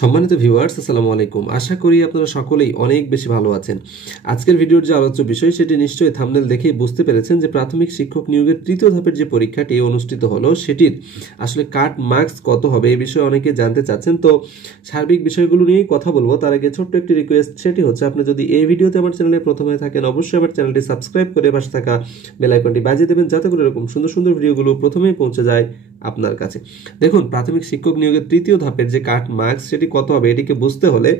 সম্মানিত ভিউয়ার্স, আসসালামু আলাইকুম। আশা করি আপনারা সকলেই অনেক বেশি ভালো আছেন। আজকের ভিডিওর যে আলোচ্য বিষয় সেটি নিশ্চয়ই থাম্বনেল দেখেই বুঝতে পেরেছেন যে প্রাথমিক শিক্ষক নিয়োগের তৃতীয় ধাপের যে পরীক্ষাটি অনুষ্ঠিত হলো সেটির আসলে কাট মার্কস কত হবে এই বিষয়ে অনেকে জানতে চাচ্ছেন। তো সার্বিক বিষয়গুলো নিয়েই কথা বলবো। তার আগে ছোট্ট একটি রিকোয়েস্ট, সেটি হচ্ছে আপনি যদি এই ভিডিওতে আমার চ্যানেলে প্রথম হয়ে থাকেন অবশ্যই আমার চ্যানেলটি সাবস্ক্রাইব করে পাশে থাকা বেল আইকনটি বাজিয়ে দেবেন যাতে করে এরকম সুন্দর সুন্দর ভিডিওগুলো প্রথমেই পৌঁছে যায় আপনার কাছে। দেখুন, প্রাথমিক শিক্ষক নিয়োগের তৃতীয় ধাপের যে কাট মার্কস সেটি কত হবে এটিকে বুঝতে হলে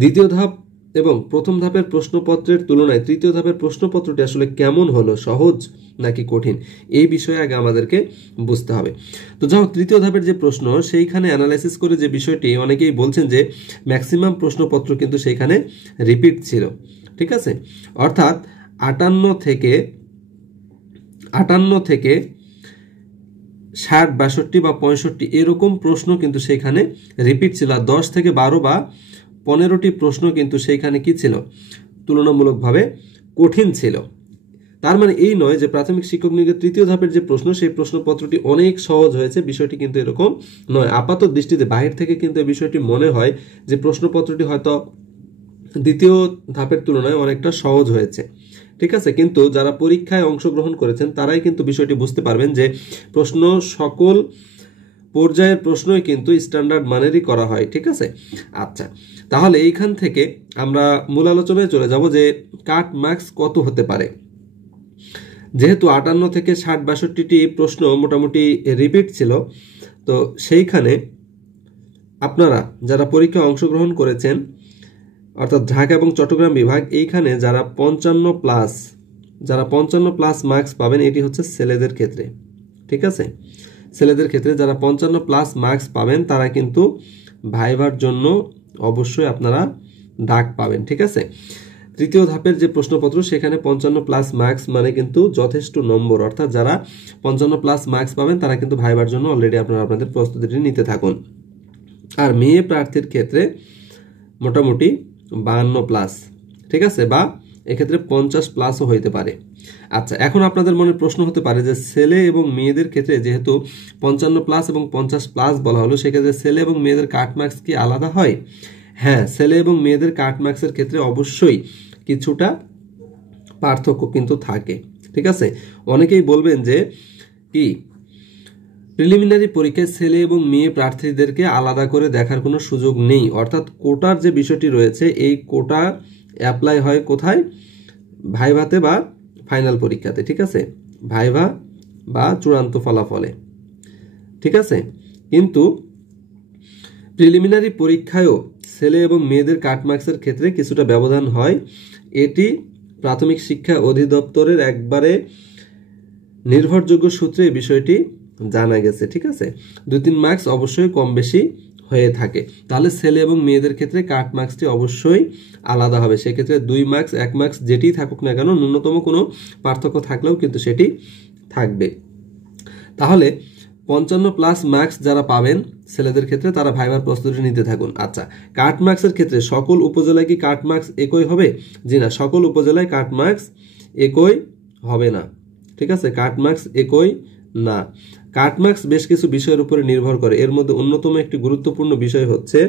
দ্বিতীয় ধাপ এবং প্রথম ধাপের প্রশ্নপত্রের তুলনায় তৃতীয় ধাপের প্রশ্নপত্রটি আসলে কেমন হলো, সহজ নাকি কঠিন, এই বিষয়ে আগে আমাদেরকে বুঝতে হবে। তো যাই হোক, তৃতীয় ধাপের যে প্রশ্ন সেইখানে অ্যানালাইসিস করে যে বিষয়টি অনেকেই বলছেন যে ম্যাক্সিমাম প্রশ্নপত্র কিন্তু সেইখানে রিপিট ছিল। ঠিক আছে, অর্থাৎ 58 থেকে 60, 62 বা 65 এরকম প্রশ্ন কিন্তু সেখানে রিপিট ছিল। 10 থেকে 12 বা 15টি প্রশ্ন কিন্তু সেইখানে কি ছিল, তুলনামূলকভাবে কঠিন ছিল। তার মানে এই নয় যে প্রাথমিক শিক্ষক নিয়োগের তৃতীয় ধাপের যে প্রশ্ন সেই প্রশ্নপত্রটি অনেক সহজ হয়েছে, বিষয়টি কিন্তু এরকম নয়। আপাত দৃষ্টিতে বাহির থেকে কিন্তু এই বিষয়টি মনে হয় যে প্রশ্নপত্রটি হয়তো দ্বিতীয় ধাপের তুলনায় অনেকটা সহজ হয়েছে। ঠিক আছে, কিন্তু যারা পরীক্ষায় অংশগ্রহণ করেছেন তারাই কিন্তু বিষয়টি বুঝতে পারবেন যে প্রশ্ন সকল পর্যায়ের প্রশ্নই কিন্তু স্ট্যান্ডার্ড মানেরই করা হয়। ঠিক আছে, আচ্ছা, তাহলে এইখান থেকে আমরা মূল আলোচনায় চলে যাব যে কাট মার্কস কত হতে পারে। যেহেতু 58 থেকে 60, 62টি প্রশ্ন মোটামুটি রিপিট ছিল, তো সেইখানে আপনারা যারা পরীক্ষায় অংশগ্রহণ করেছেন অর্থাৎ ঢাকা এবং চট্টগ্রাম বিভাগ, এইখানে যারা 55 প্লাস মার্কস পাবেন, এটি হচ্ছে ছেলেদের ক্ষেত্রে। ঠিক আছে, ছেলেদের ক্ষেত্রে যারা 55 প্লাস মার্কস পাবেন তারা কিন্তু ভাইভার জন্য অবশ্যই আপনারা ডাক পাবেন। ঠিক আছে, তৃতীয় ধাপের যে প্রশ্নপত্র সেখানে 55 প্লাস মার্কস মানে কিন্তু যথেষ্ট নম্বর, অর্থাৎ যারা 55 প্লাস মার্কস পাবেন তারা কিন্তু ভাইভার জন্য অলরেডি আপনারা আপনাদের প্রস্তুতিটি নিতে থাকুন। আর মেয়ে প্রার্থীর ক্ষেত্রে মোটামুটি 52 প্লাস, ঠিক আছে, বা এক্ষেত্রে 50 প্লাসও হইতে পারে। আচ্ছা, এখন আপনাদের মনে প্রশ্ন হতে পারে যে ছেলে এবং মেয়েদের ক্ষেত্রে যেহেতু 55 প্লাস এবং 50 প্লাস বলা হলো, সেক্ষেত্রে ছেলে এবং মেয়েদের কাট মার্কস কি আলাদা হয়? হ্যাঁ, ছেলে এবং মেয়েদের কাট মার্কসের ক্ষেত্রে অবশ্যই কিছুটা পার্থক্য কিন্তু থাকে। ঠিক আছে, অনেকেই বলবেন যে কি প্রিলিমিনারি পরীক্ষায় ছেলে এবং মেয়ে প্রার্থীদেরকে আলাদা করে দেখার কোনো সুযোগ নেই, অর্থাৎ কোটার যে বিষয়টি রয়েছে এই কোটা অ্যাপ্লাই হয় কোথায়? ভাইভাতে বা ফাইনাল পরীক্ষাতে। ঠিক আছে, ভাইভা বা চূড়ান্ত ফলাফলে। ঠিক আছে, কিন্তু প্রিলিমিনারি পরীক্ষায়ও ছেলে এবং মেয়েদের কাট মার্কসের ক্ষেত্রে কিছুটা ব্যবধান হয়। এটি প্রাথমিক শিক্ষা অধিদপ্তরের একবারে নির্ভরযোগ্য সূত্রে এই বিষয়টি জানা গেছে। ঠিক আছে, 2-3 মার্কস অবশ্যই কম বেশি হয়ে থাকে। তাহলে ছেলে এবং মেয়েদের ক্ষেত্রে কাট মার্কসটি অবশ্যই আলাদা হবে। সেক্ষেত্রে 2 মার্কস 1 মার্কস যেটি থাকুক না কেন, ন্যূনতম কোনো পার্থক্য থাকলেও কিন্তু সেটি থাকবে। তাহলে 55 প্লাস মার্কস যারা পাবেন ছেলেদের ক্ষেত্রে তারা ভাইভার প্রস্তুতি নিতে থাকুন। আচ্ছা, কাট মার্কসের ক্ষেত্রে সকল উপজেলায় কি কাট মার্কস একই হবে? জি না, সকল উপজেলায় কাট মার্কস একই হবে না। ঠিক আছে, কাট মার্কস একই না। কাট মার্কস বেশ কিছু বিষয়ের উপরে নির্ভর করে। এর মধ্যে অন্যতম একটি গুরুত্বপূর্ণ বিষয় হচ্ছে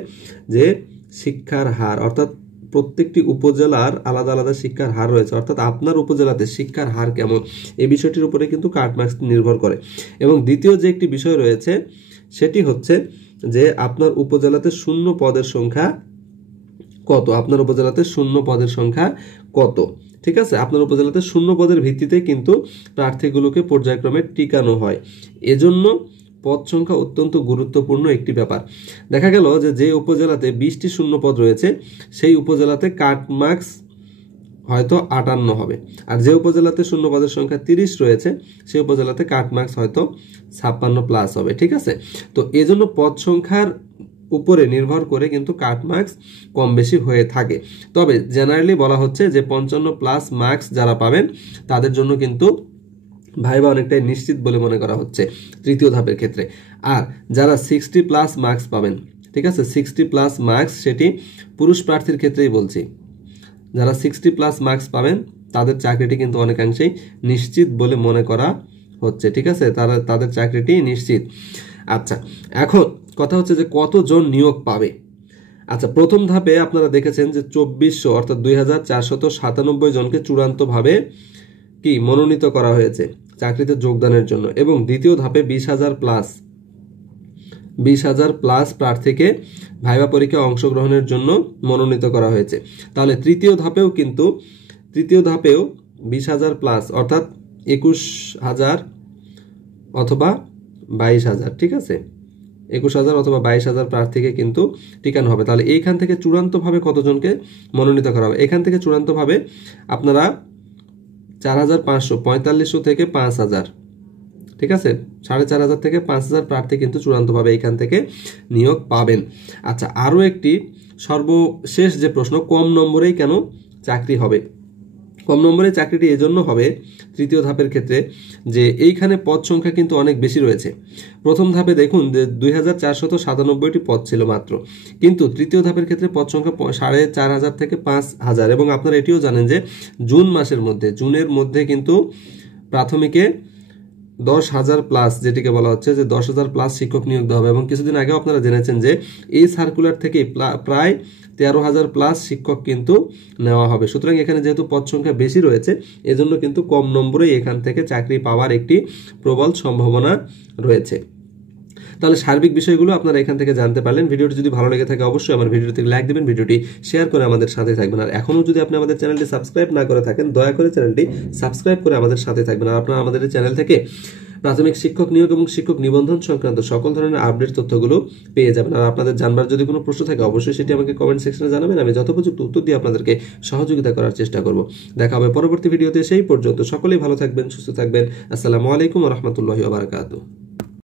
যে শিক্ষার হার, অর্থাৎ প্রত্যেকটি উপজেলার আলাদা আলাদা শিক্ষার হার রয়েছে, অর্থাৎ আপনার উপজেলাতে শিক্ষার হার কেমন এই বিষয়টির উপরে কিন্তু কাট মার্কস নির্ভর করে। এবং দ্বিতীয় যে একটি বিষয় রয়েছে সেটি হচ্ছে যে আপনার উপজেলাতে শূন্য পদের সংখ্যা কত, আপনার উপজেলাতে শূন্য পদের সংখ্যা কত। ঠিক আছে, আপনার উপজেলাতে শূন্য পদের ভিত্তিতে কিন্তু প্রার্থীগুলোকে পর্যায়ক্রমে টিকানো হয়। এজন্য পদ সংখ্যা অত্যন্ত গুরুত্বপূর্ণ একটি ব্যাপার। দেখা গেল যে উপজেলাতে 20টি শূন্য পদ রয়েছে সেই উপজেলাতে কাট মার্কস হয়তো 58 হবে, আর যে উপজেলাতে শূন্য পদের সংখ্যা 30 রয়েছে সেই উপজেলাতে কাট মার্কস হয়তো 56 প্লাস হবে। ঠিক আছে, তো এজন্য পদ সংখ্যার উপরে নির্ভর করে কিন্তু কাট মার্কস কম বেশি হয়ে থাকে। তবে জেনারেলি বলা হচ্ছে যে 55 প্লাস মার্কস যারা পাবেন তাদের জন্য কিন্তু ভাইভা অনেকটাই নিশ্চিত বলে মনে করা হচ্ছে তৃতীয় ধাপের ক্ষেত্রে। আর যারা 60 প্লাস মার্কস পাবেন, ঠিক আছে, 60 প্লাস মার্কস সেটি পুরুষ প্রার্থীর ক্ষেত্রেই বলছি, যারা 60 প্লাস মার্কস পাবেন তাদের চাকরিটি কিন্তু অনেকাংশেই নিশ্চিত বলে মনে করা হচ্ছে। ঠিক আছে, তাদের চাকরিটি নিশ্চিত। আচ্ছা, এখন কথা হচ্ছে যে কতজন নিয়োগ পাবে। আচ্ছা, প্রথম ধাপে আপনারা দেখেছেন যে 2400 অর্থাৎ 2497 জনকে চূড়ান্তভাবে কি মনোনীত করা হয়েছে চাকরিতে যোগদানের জন্য, এবং দ্বিতীয় ধাপে 20,000 প্লাস প্রার্থীকে ভাইবা পরীক্ষায় অংশগ্রহণের জন্য মনোনীত করা হয়েছে। তাহলে তৃতীয় ধাপেও 20,000 প্লাস অর্থাৎ 21,000 অথবা 22,000, ঠিক আছে, 21,000 অথবা 22,000 প্রার্থীকে কিন্তু টিকানো হবে। তাহলে এইখান থেকে চূড়ান্তভাবে কতজনকে মনোনীত করা হবে? এখান থেকে চূড়ান্তভাবে আপনারা 4,500, 4500 থেকে 5,000, ঠিক আছে, 4,500 থেকে 5,000 প্রার্থী কিন্তু চূড়ান্তভাবে এইখান থেকে নিয়োগ পাবেন। আচ্ছা, আরও একটি সর্বশেষ যে প্রশ্ন, কম নম্বরেই কেন চাকরি হবে? কম নম্বরে চাকরিটি এজন্য হবে তৃতীয় ধাপের ক্ষেত্রে যে এইখানে পদ সংখ্যা কিন্তু অনেক বেশি রয়েছে। প্রথম ধাপে দেখুন যে 2,497টি পদ ছিল মাত্র, কিন্তু তৃতীয় ধাপের ক্ষেত্রে পদ সংখ্যা 4,500 থেকে 5,000। এবং আপনারা এটিও জানেন যে জুনের মধ্যে কিন্তু প্রাথমিকে 10,000 প্লাস, যেটিকে বলা হচ্ছে যে 10,000 প্লাস শিক্ষক নিয়োগ দেওয়া হবে। এবং কিছুদিন আগেও আপনারা জেনেছেন যে এই সার্কুলার থেকে প্রায় 13,000 প্লাস শিক্ষক কিন্তু নেওয়া হবে। সুতরাং এখানে যেহেতু পদ সংখ্যা বেশি রয়েছে, এজন্য কিন্তু কম নম্বরেই এখান থেকে চাকরি পাওয়ার একটি প্রবল সম্ভাবনা রয়েছে। তাহলে সার্বিক বিষয়গুলো আপনারা এখান থেকে জানতে পারলেন। ভিডিওটি যদি ভালো লেগে থাকে অবশ্যই আমার ভিডিওটি লাইক দিবেন, ভিডিওটি শেয়ার করে আমাদের সাথে থাকবেন। আর এখনও যদি আপনি আমাদের চ্যানেলটি সাবস্ক্রাইব না করে থাকেন, দয়া করে চ্যানেলটি সাবস্ক্রাইব করে আমাদের সাথে থাকবেন। আর আপনারা আমাদের চ্যানেল থেকে প্রাথমিক শিক্ষক নিয়োগ এবং শিক্ষক নিবন্ধন সংক্রান্ত সকল ধরনের আপডেট তথ্যগুলো পেয়ে যাবেন। আর আপনাদের জানবার যদি কোনো প্রশ্ন থাকে অবশ্যই সেটি আমাকে কমেন্ট সেকশনে জানাবেন, আমি যথোপযুক্ত উত্তর দিয়ে আপনাদেরকে সহযোগিতা করার চেষ্টা করব। দেখা হবে পরবর্তী ভিডিওতে। সেই পর্যন্ত সকলেই ভালো থাকবেন, সুস্থ থাকবেন। আসসালামু আলাইকুম ওয়া রাহমাতুল্লাহি ওয়া বারাকাতুহু।